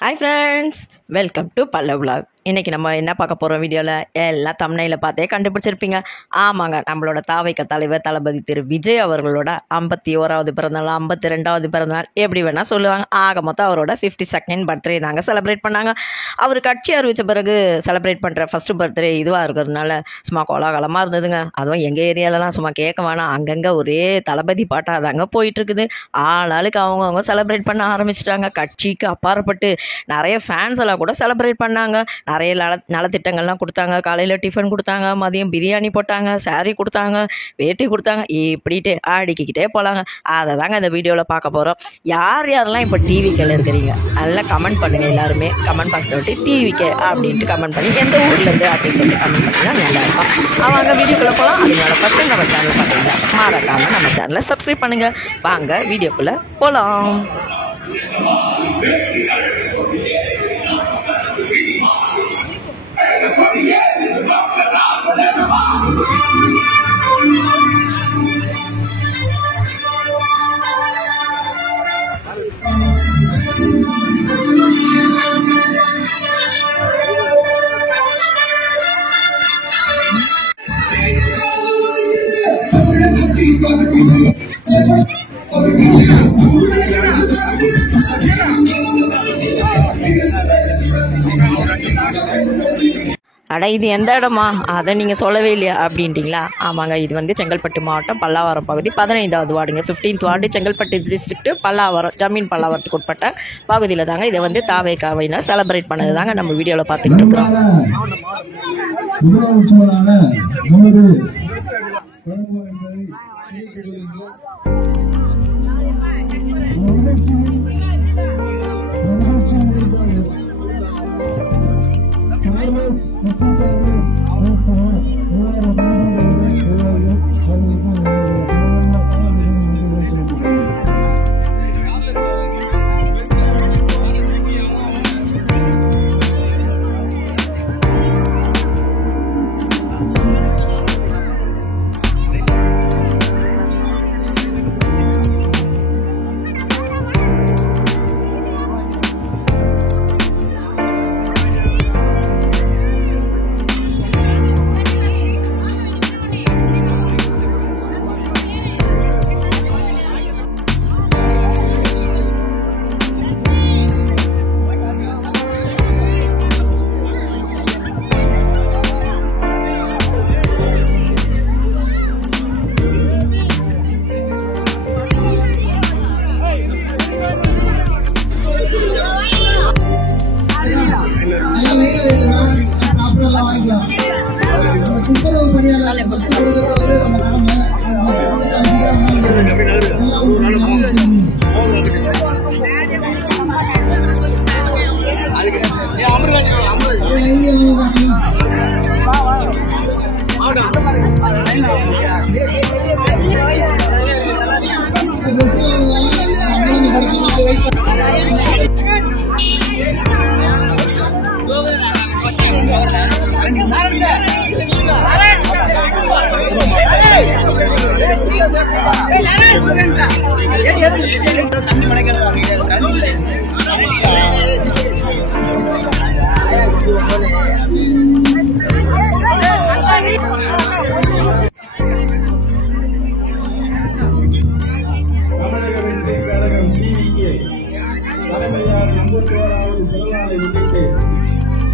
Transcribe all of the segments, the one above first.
Hi friends, welcome to Palla Vlog. இன்றைக்கி நம்ம என்ன பார்க்க போகிறோம் வீடியோவில் எல்லாம் தம்ப்நெயில பார்த்தே கண்டுபிடிச்சிருப்பீங்க. ஆமாங்க, நம்மளோட தாவைக்க தலைவர் தளபதி திரு விஜய் அவர்களோட 51வது பிறந்தநாள் 52வது பிறந்தநாள் எப்படி வேணால் சொல்லுவாங்க. ஆக மொத்தம் அவரோட 52nd பர்த்டே தாங்க செலிப்ரேட் பண்ணாங்க. அவர் கட்சி அறிவித்த பிறகு செலிப்ரேட் பண்ணுற ஃபஸ்ட்டு பர்த்டே இதுவாக இருக்கிறதுனால சும்மா கோலாகலமாக இருந்ததுங்க. அதுவும் எங்கள் ஏரியாலலாம் சும்மா கேட்க வேணாம், அங்கங்கே ஒரே தளபதி பாட்டாக தாங்க போயிட்டுருக்குது. ஆளாளுக்கு அவங்கவுங்க செலிப்ரேட் பண்ண ஆரம்பிச்சிட்டாங்க. கட்சிக்கு அப்பாற்பட்டு நிறைய ஃபேன்ஸ் எல்லாம் கூட செலிப்ரேட் பண்ணாங்க. நிறைய நலத்திட்டங்கள்லாம் கொடுத்தாங்க. காலையில் டிஃபன் கொடுத்தாங்க, மதியம் பிரியாணி போட்டாங்க, சாரீ கொடுத்தாங்க, வேட்டி கொடுத்தாங்க, இப்படிட்டு ஆடிக்கிட்டே போகலாங்க. அதை தாங்க இந்த வீடியோவில் பார்க்க போகிறோம். யார் யாரெல்லாம் இப்போ டிவிக்கில் இருக்கிறீங்க அதெல்லாம் கமெண்ட் பண்ணுங்கள். எல்லாருமே கமெண்ட் பாக்ஸில் விட்டு டிவிக்கு அப்படின்ட்டு கமெண்ட் பண்ணி எந்த ஊர்லேருந்து அப்படின்னு சொல்லி கமெண்ட் பண்ணிங்கன்னா நல்லாயிருக்கும். அவங்க வீடியோக்குள்ளே போகலாம். அதனால ஃபஸ்ட்டு நம்ம சேனல் பார்த்தீங்கன்னா மறக்காமல் நம்ம சேனலை சப்ஸ்கிரைப் பண்ணுங்கள். வாங்க வீடியோக்குள்ளே போகலாம். அட இது எந்த இடமா, அதை நீங்கள் சொல்லவே இல்லையா அப்படின்ட்டிங்களா? ஆமாங்க, இது வந்து செங்கல்பட்டு மாவட்டம் பல்லாவரம் பகுதி 15வது வார்டுங்க. 15th ward Chengalpattu district Pallavaram ஜமீன் பல்லாவரத்துக்கு உட்பட்ட பகுதியில் தாங்க இதை வந்து தாவேக்காவினர் செலிப்ரேட் பண்ணது தாங்க நம்ம வீடியோவில் பார்த்துக்கிட்டு இருக்கிறோம்.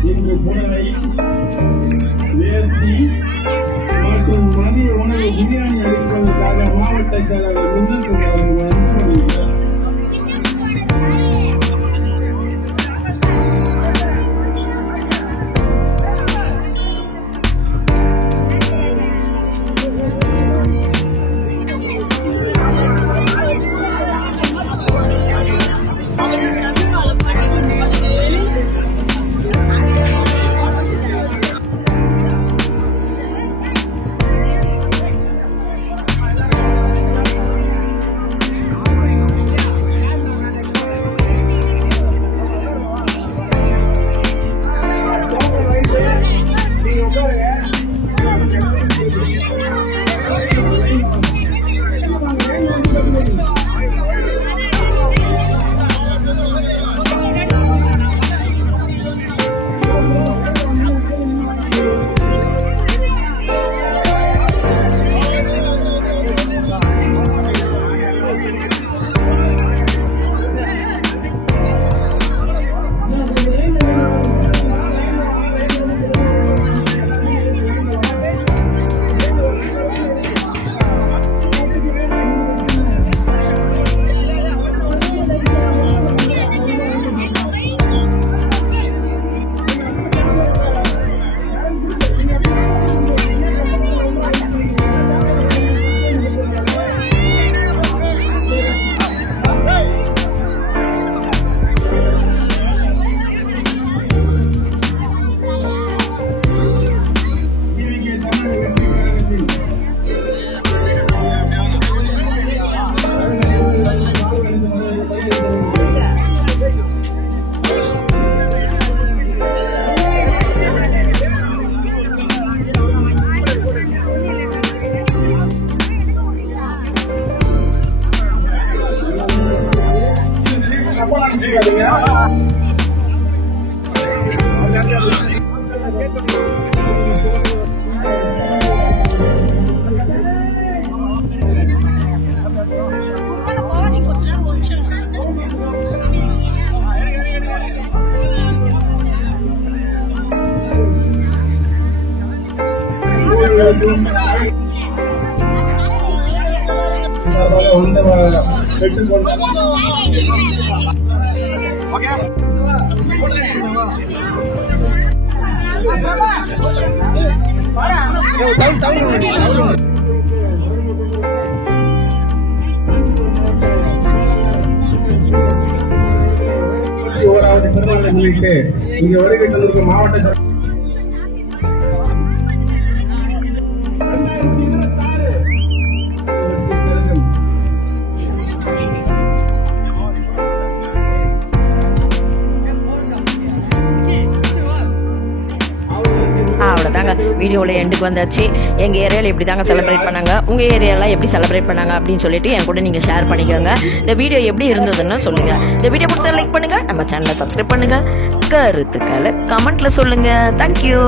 இன்று புனலை வேர்த்தி மற்றும் மதிய உணவு பிரியாணி அளிப்பதற்காக மாவட்ட செயலாளர் ஓராவது பிறந்த முன்னிட்டு இங்க வருகை தந்திருக்கும் மாவட்ட அவ்வளோதாங்க, வீடியோவில் எண்டுக்கு வந்தாச்சு. எங்கள் ஏரியாவில் எப்படி தாங்க செலிப்ரேட் பண்ணாங்க, உங்கள் ஏரியாவில் எப்படி செலிப்ரேட் பண்ணாங்க அப்படின்னு சொல்லிட்டு என் கூட நீங்கள் ஷேர் பண்ணிக்கோங்க. இந்த வீடியோ எப்படி இருந்ததுன்னு சொல்லுங்கள். இந்த வீடியோ பிடிச்சா லைக் பண்ணுங்கள், நம்ம சேனலை சப்ஸ்கிரைப் பண்ணுங்கள், கருத்துக்களை கமெண்ட்டில் சொல்லுங்கள். தேங்க்யூ.